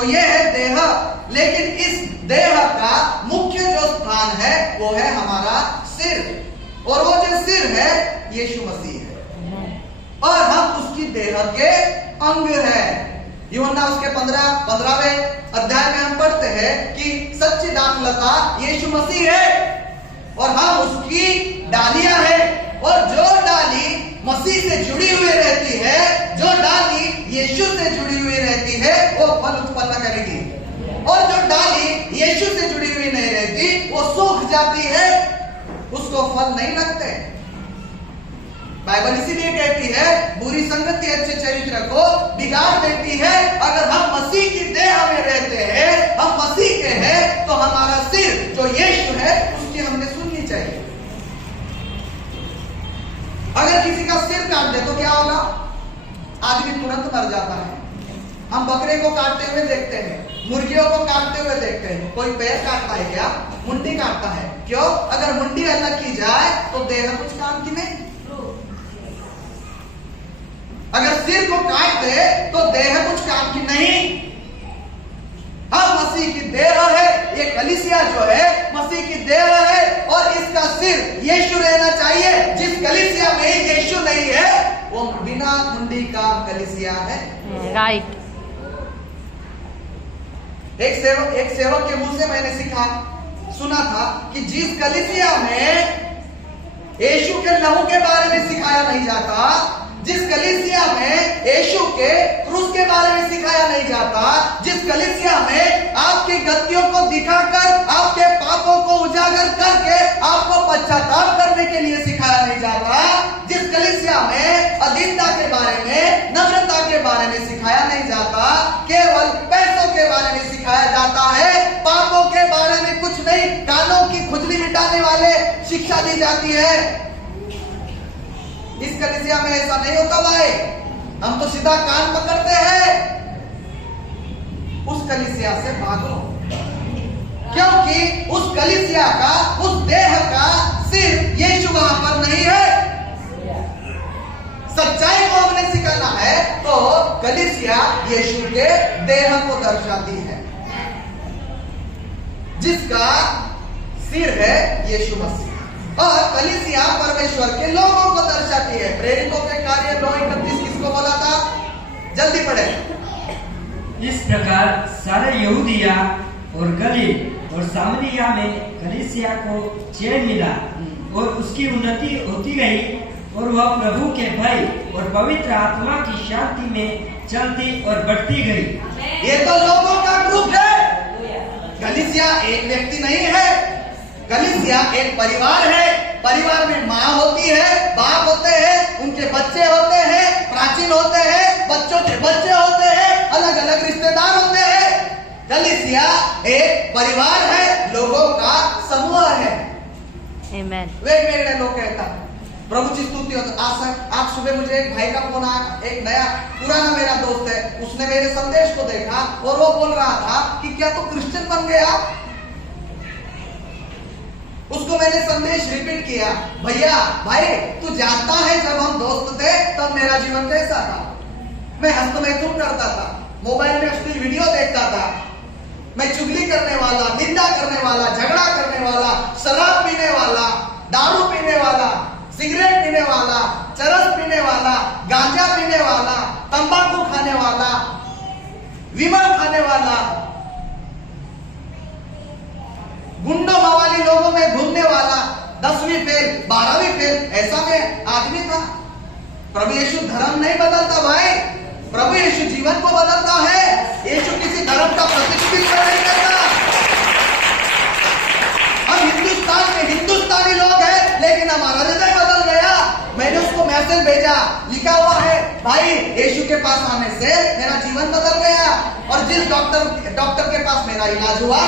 तो ये है देह। लेकिन इस देह का मुख्य जो स्थान है वो है हमारा सिर, और वो जो सिर है यीशु मसीह है, और हम उसकी देह के अंग है। यूहन्ना उसके 15वें अध्याय में हम पढ़ते हैं कि सच्ची दाखलता यीशु मसीह है और हम उसकी डालियां हैं, और जो डाली मसीह से जुड़ी हुई रहती है, जो डाली यीशु से जुड़ी हुई रहती है, वो फल उत्पन्न करेगी, और जो डाली यीशु से जुड़ी हुई नहीं रहती वो सूख जाती है, उसको फल नहीं लगते। बाइबल इसीलिए कहती है बुरी संगति अच्छे चरित्र को बिगाड़ देती है। अगर हम मसीह की देह में रहते हैं, हम मसीह के हैं, तो हमारा सिर जो यीशु है उसकी हमने सुननी चाहिए। अगर किसी का सिर काट दे तो क्या होगा? आदमी तुरंत मर जाता है। हम बकरे को काटते हुए देखते हैं, मुर्गियों को काटते हुए देखते हैं। कोई पैर काटता है क्या? मुंडी काटता है। क्यों? अगर मुंडी अलग की जाए तो देह कुछ काम की नहीं। अगर सिर को काट दे तो देह कुछ काम की नहीं। हम मसीह की देह है, ये कलीसिया जो है मसीह की देह है, और इसका सिर यीशु रहना चाहिए। जिस कलीसिया में यीशु नहीं है वो बिना मुंडी का कलीसिया है। राइट। एक सेवक के मुंह से मैंने सुना था कि जिस कलीसिया में यीशु के लहू के बारे में सिखाया नहीं जाता, जिस कलीसिया में यीशु के क्रूस के बारे में सिखाया नहीं जाता, जिस कलीसिया में आपकी गलतियों को दिखाकर, आपके पापों को उजागर करके आपको पश्चाताप करने के लिए सिखाया नहीं जाता, जिस कलीसिया में अधीनता के बारे में, नम्रता के बारे में सिखाया नहीं जाता, केवल पैसों के बारे में सिखाया जाता है, पापों के बारे में कुछ नहीं, कानों की खुजली मिटाने वाले शिक्षा दी जाती है। इस कलीसिया में ऐसा नहीं होता भाई। हम तो सीधा कान पकड़ते हैं। उस कलीसिया से भागो, क्योंकि उस कलीसिया का, उस देह का सिर यीशु वहां पर नहीं है। सच्चाई को हमने सिखाना है तो कलीसिया यीशु के देह को दर्शाती है, जिसका सिर है यीशु मसीह, और कलीसिया परमेश्वर के लोगों को दर्शाती है। प्रेरितों के कार्य 9:31 किसको बोला था? जल्दी पढ़े। इस प्रकार सारे यहूदिया और गलील और सामरिया में कलीसिया को चैन मिला और उसकी उन्नति होती गई, और वह प्रभु के भय और पवित्र आत्मा की शांति में चलती और बढ़ती गई। ये तो लोगों का ग्रुप है। कलीसिया एक व्यक्ति नहीं है, कलीसिया एक परिवार है। परिवार में माँ होती है, बाप होते हैं, उनके बच्चे होते हैं, प्राचीन होते हैं, बच्चों के बच्चे होते हैं, अलग अलग रिश्तेदार होते हैं। कलीसिया एक परिवार है, लोगों का समूह है। आमीन। वेगवेगळे लोग कहता प्रभु की स्तुति हो। आज सुबह मुझे एक भाई का फोन आया, एक नया पुराना मेरा दोस्त है, उसने मेरे संदेश को देखा और वो बोल रहा था कि क्या तू क्रिश्चियन बन गया? उसको मैंने संदेश रिपीट किया, भैया भाई तू जानता है जब हम दोस्त थे तब मेरा जीवन कैसा था? मैं हस्तमैथुन करता था, मोबाइल में अश्लील वीडियो देखता था, मैं चुगली करने वाला, निंदा करने वाला, झगड़ा करने वाला, शराब पीने वाला, दारू पीने वाला, सिगरेट पीने वाला, चरस पीने वाला, गांजा पीने वाला, तंबाकू खाने वाला, विमल खाने वाला, गुंडों मवाली लोगों में घूमने वाला, 10वीं फेल, 12वीं फेल, ऐसा में आदमी था। प्रभु यीशु धर्म नहीं बदलता भाई, प्रभु यीशु जीवन को बदलता है। यीशु किसी धर्म का प्रतिनिधित्व नहीं करता। हम हिंदुस्तान में हिंदुस्तानी लोग हैं, लेकिन हमारा हृदय बदल गया। मैंने उसको मैसेज भेजा, लिखा हुआ है, भाई यीशु के पास आने से मेरा जीवन बदल गया, और जिस डॉक्टर के पास मेरा इलाज हुआ,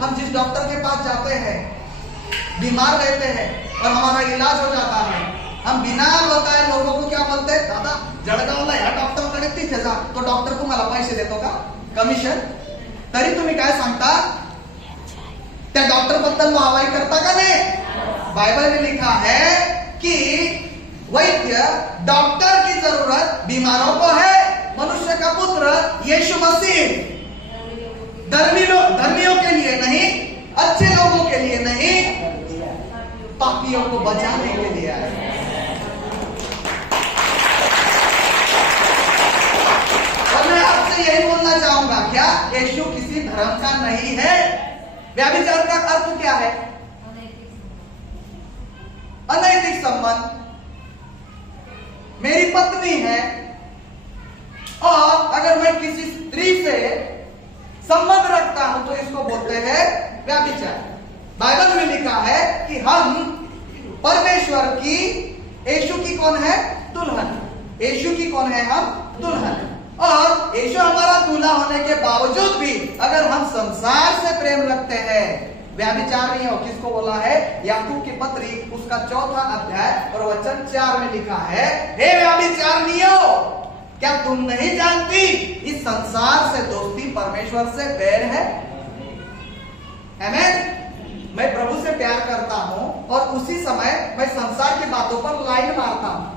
हम जिस डॉक्टर के पास जाते हैं, बीमार रहते हैं और हमारा इलाज हो जाता है, हम बिना बताए लोगों को क्या बोलते हैं? दादा जळगावला या डॉक्टरकडे तिथे जा, तो डॉक्टर तुम्हाला पैसे देतो का? कमिशन? तरी तुम्ही काय सांगता? त्या डॉक्टर बद्दल वाहवाही करता का नहीं? बाइबल में लिखा है कि वैद्य डॉक्टर की जरूरत बीमारों को है, मनुष्य का पुत्र मसीह धर्मियों के लिए नहीं, अच्छे लोगों के लिए नहीं, पापियों को बचाने के लिए आया। और मैं आपसे यही बोलना चाहूंगा, क्या यीशु किसी धर्म का नहीं है? व्यभिचार का अर्थ क्या है? अनैतिक संबंध। मेरी पत्नी है और अगर मैं किसी स्त्री से संबंध रखता हूं तो इसको बोलते हैं व्यभिचार। बाइबल में लिखा है कि हम परमेश्वर की, यीशु की कौन है? दुल्हन। यीशु की कौन है? हम दुल्हन। और यीशु हमारा दूल्हा होने के बावजूद भी अगर हम संसार से प्रेम रखते हैं, व्यभिचार नहीं हो। किसको बोला है? याकूब की पत्री उसका 4वां अध्याय और वचन 4 में लिखा है, हे व्यभिचारिणियों, क्या तुम नहीं जानती इस संसार से दोस्ती परमेश्वर से बैर है? आमीन। मैं प्रभु से प्यार करता हूं और उसी समय मैं संसार की बातों पर लाइन मारता हूं।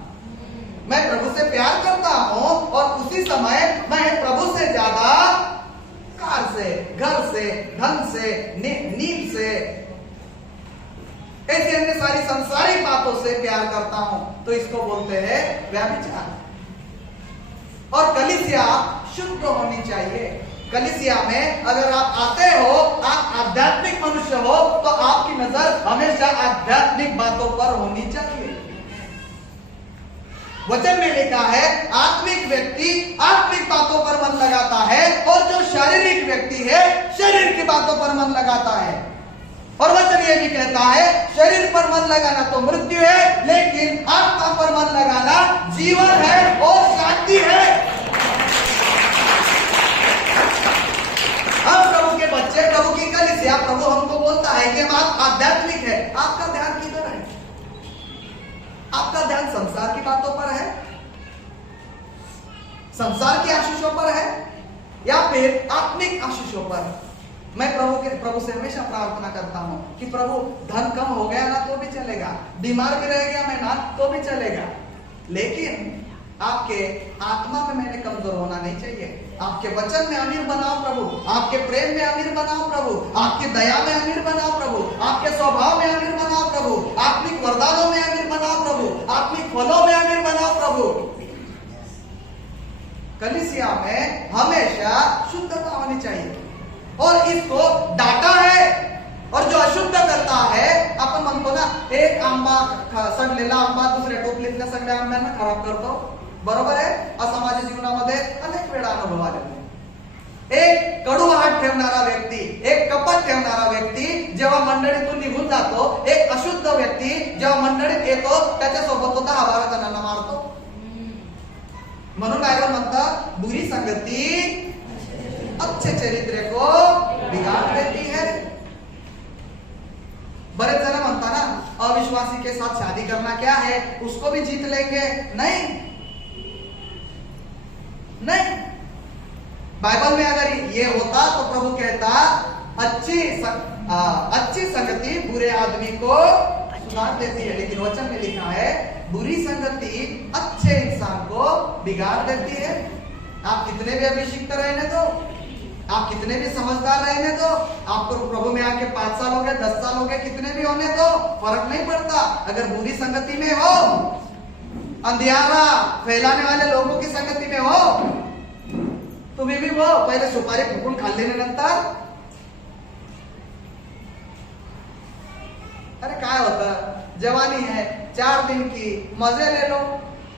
मैं प्रभु से प्यार करता हूं और उसी समय मैं प्रभु से ज्यादा कार से, घर से, धन से, नींद से, ऐसी अन्य सारी संसारिक बातों से प्यार करता हूं, तो इसको बोलते हैं व्यभिचार। और कलीसिया शुद्ध होनी चाहिए। कलीसिया में अगर आप आते हो, आप आध्यात्मिक मनुष्य हो, तो आपकी नजर हमेशा आध्यात्मिक बातों पर होनी चाहिए। वचन में लिखा है, आत्मिक व्यक्ति आत्मिक बातों पर मन लगाता है और जो शारीरिक व्यक्ति है शरीर की बातों पर मन लगाता है। और वचन ये भी कहता है, शरीर पर मन लगाना तो मृत्यु है, लेकिन आत्मा पर मन लगाना जीवन है और शांति है। हम प्रभु के बच्चे, प्रभु की कलीसिया, प्रभु हमको बोलता है कि हम आध्यात्मिक है। आपका ध्यान किधर है? आपका ध्यान संसार की बातों पर है, संसार की आशीषों पर है, या फिर आत्मिक आशीषों पर? मैं प्रभु से हमेशा प्रार्थना करता हूं कि प्रभु धन कम हो गया ना तो भी चलेगा, बीमार भी रह गया मैं ना तो भी चलेगा, लेकिन आपके आत्मा में मैंने कमजोर होना नहीं चाहिए। आपके वचन में अमीर बनाओ प्रभु, आपके प्रेम में अमीर बनाओ प्रभु, आपकी दया में अमीर बनाओ प्रभु, आपके स्वभाव में अमीर बनाओ प्रभु, आत्मिक वरदानों में अमीर बनाओ प्रभु, आत्मिक फलों में अमीर बनाओ प्रभु। कलीसिया में हमेशा शुद्धता होनी चाहिए और इसको डाटा है। और जो अशुद्ध करता है, आपण म्हणतो ना, एक आंबा सडलेला आंबा दुसऱ्या टोपलीतल्या सगळ्या आंब्यांना खराब करतो, बरोबर आहे? असा माझ्या जीवनामध्ये अनेक वेळा अनुभव आलेला। एक कडूहाट ठेवणारा व्यक्ती, एक कपट ठेवणारा व्यक्ती जेव्हा मंडळीतून निघून जातो, एक अशुद्ध व्यक्ती जेव्हा मंडळीत येतो त्याच्यासोबत तो 10-12 जणांना मारतो। म्हणून बायबल म्हणतात, बुरी संगति अच्छे चरित्र को बिगाड़ देती है। बड़े जन म्हणता ना, अविश्वासी के साथ शादी करना क्या है, उसको भी जीत लेंगे। नहीं, बाइबल में अगर ये होता तो प्रभु कहता, अच्छी संगति बुरे आदमी को सुधार देती है, लेकिन वचन में लिखा है बुरी संगति अच्छे इंसान को बिगाड़ देती है। आप कितने भी अभिषिक्त रहने दो, आप कितने भी समझदार रहने दो, आपको प्रभु में आके 5 साल हो गए, 10 साल हो गए, कितने भी होने दो, फर्क नहीं पड़ता। अगर बुरी संगति में हो, अंधियारा फैलाने वाले लोगों की संगति में हो, तुम्ही भी वो पहले सुपारी फुकून खाल्ल्यानंतर अरे काय होता, जवानी है 4 दिन की, मजे ले लो,